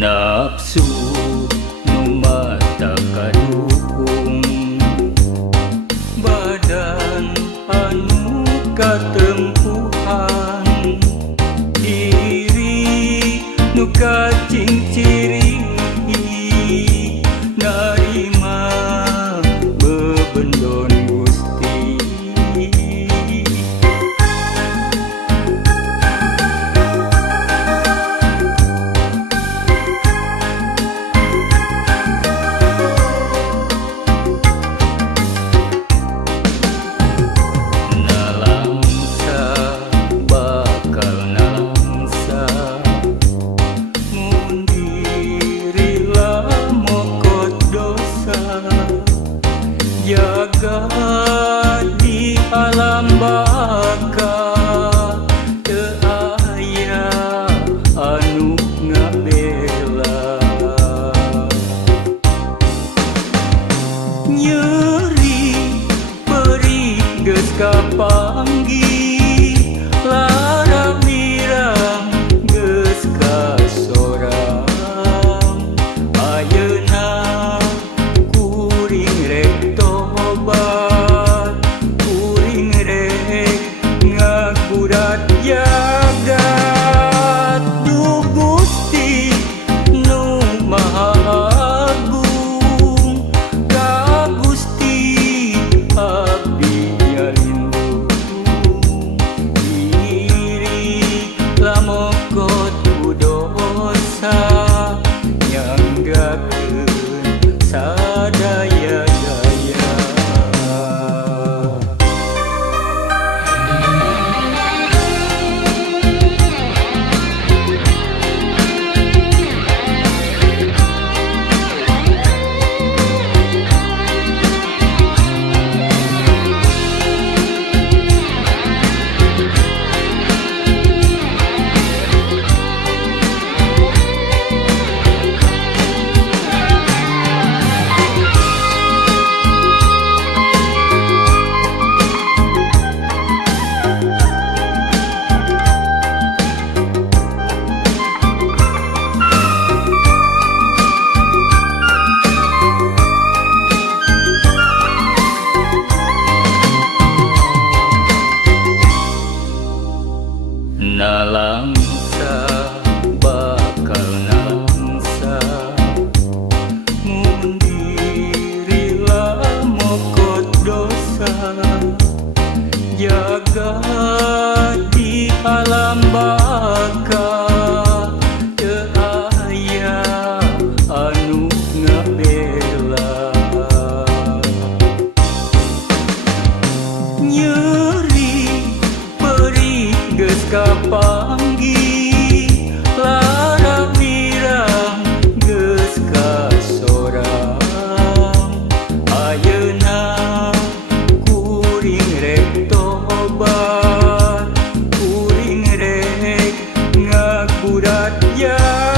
Nafsu nu mata kadukung, badan anu katempuhan, diri nu kacinciri, narima bebendon Gusti. Jaga di alam baka teu aya anu ngabela, nyeri perih geus kapanggih, lara mirang geus kasorang. Ayeuna kuring rek tobat, kuring rek ngagurat jagat. Duh Gusti nu Maha Agung, ka Gusti abdi nyalindung. Diri lamokot ku dosa, nyanggakeun sadaya daya. Nalangsa bakal nalangsa, mun diri lamokot dosa. Jaga di alam baka teu aya anu ngabela, nyeri perih geus kapanggih, lara mirang geus kasorang. Ayeuna kuring rek tobat, kuring rek ngagurat jagat.